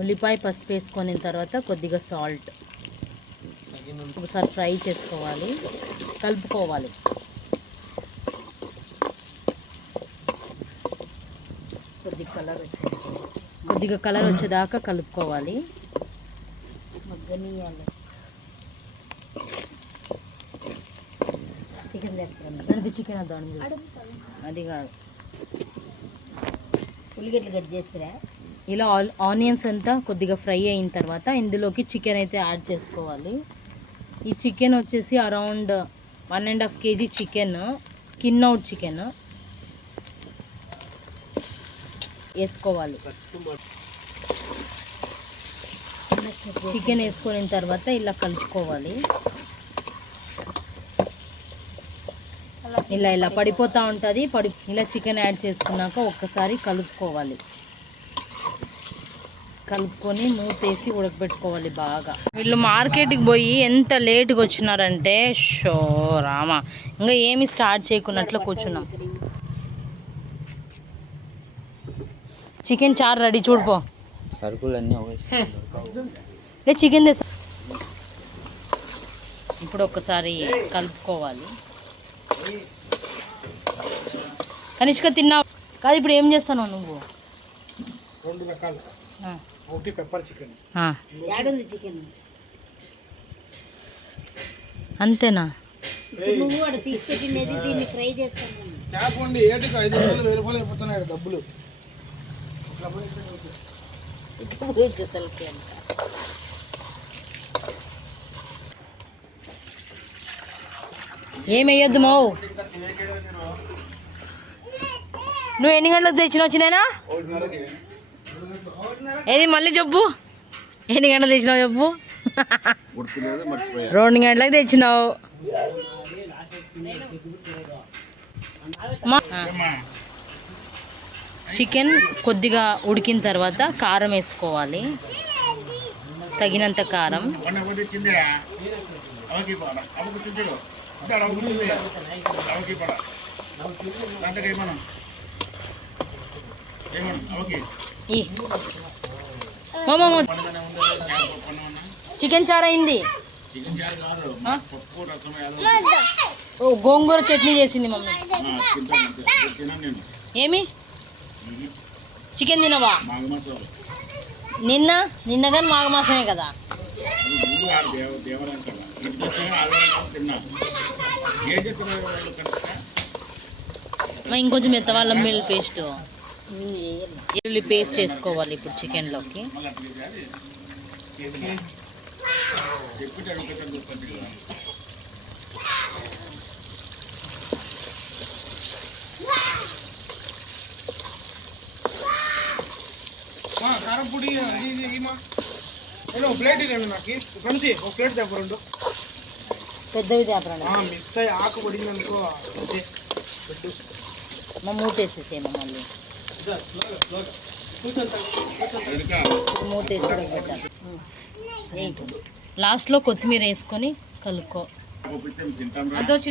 ఉల్లిపాయ పసుపు వేసుకొని తర్వాత కొద్దిగా సాల్ట్ ఒకసారి ఫ్రై చేసుకోవాలి. కలుపుకోవాలి. కొద్దిగా కలర్ వచ్చేది కొద్దిగా కలర్ వచ్చేదాకా కలుపుకోవాలి. మగ్గనీయాలి. చికెన్ తెస్తాను చికెన్ వద్దాం అది కాదు. ఉల్లిగడ్డలు కట్ చేస్తారా ఇలా ఆల్ ఆనియన్స్ అంతా కొద్దిగా ఫ్రై అయిన తర్వాత ఇందులోకి చికెన్ అయితే యాడ్ చేసుకోవాలి. ఈ చికెన్ వచ్చేసి around one and half KG chicken skin out chicken వేసుకోవాలి. చికెన్ వేసుకున్న తర్వాత ఇలా కలుపుకోవాలి. ఇలా ఇలా పడిపోతూ ఉంటుంది. పడి ఇలా చికెన్ యాడ్ చేసుకున్నాక ఒక్కసారి కలుపుకోవాలి. కలుపుకొని మూతేసి ఉడకబెట్టుకోవాలి బాగా. వీళ్ళు మార్కెట్కి పోయి ఎంత లేట్గా వచ్చినారంటే షో రామా. ఇంకా ఏమి స్టార్ట్ చేయకున్నట్లు కూర్చున్నాం. చికెన్ చారు రెడీ చూడిపో సరుకులన్నీ లే చికెన్ తెస్తా. ఇప్పుడు ఒకసారి కలుపుకోవాలి. కనిష్క తిన్నావు. కాదు ఇప్పుడు ఏం చేస్తాను నువ్వు? రెండు రకాలు. ఒకటి పెప్పర్ చికెన్. ఏడుంది చికెన్? అంతేనా? నువ్వు వాడు తీసుకెట్టినది దీన్ని ఫ్రై చేస్తాను. చేప వండి ఏటికి ఐదు వందలు వెయ్యి రూపాయలు అయిపోతున్నాయి డబ్బులు. జతలకి అంట. ఏం వేయొద్దు మావు? నువ్వు ఎన్ని గంటలకు తెచ్చిన వచ్చినాయినా ఏది మళ్ళీ చెప్పు ఎన్ని గంటలు తెచ్చినావు చెప్పు రెండు గంటలకు తెచ్చినావు. చికెన్ కొద్దిగా ఉడికిన తర్వాత కారం వేసుకోవాలి. తగినంత కారం. ఈ చికెన్ చారు అయింది. ఓ గోంగూర చట్నీ చేసింది మమ్మీ. ఏమి? చికెన్ తినవా? నిన్న? నిన్న కానీ మాఘమాసమే కదా. మరి ఇంకొంచెం మెత్తవాళ్ళం మిల్ పేస్ట్. ఈరుల్లి పేస్ట్ వేసుకోవాలి ఇప్పుడు చికెన్లోకి. మా కారం పొడి అది ఇది ఇమ్మా నేను ఒక ప్లేట్ ఇవ్వండి నాకు. ఫ్రెండ్స్ ఒక ప్లేట్ తెప్ప రెండు. పెద్దవి తేపరండి మిస్ అయ్యి ఆకు పడింది అనుకో అంతే పెట్టు. మా మూత వేసేసేమో మళ్ళీ? మూత వేసి ఉడకబెట్టాలి లాస్ట్లో కొత్తిమీర వేసుకొని కలుపుకో. అది వచ్చి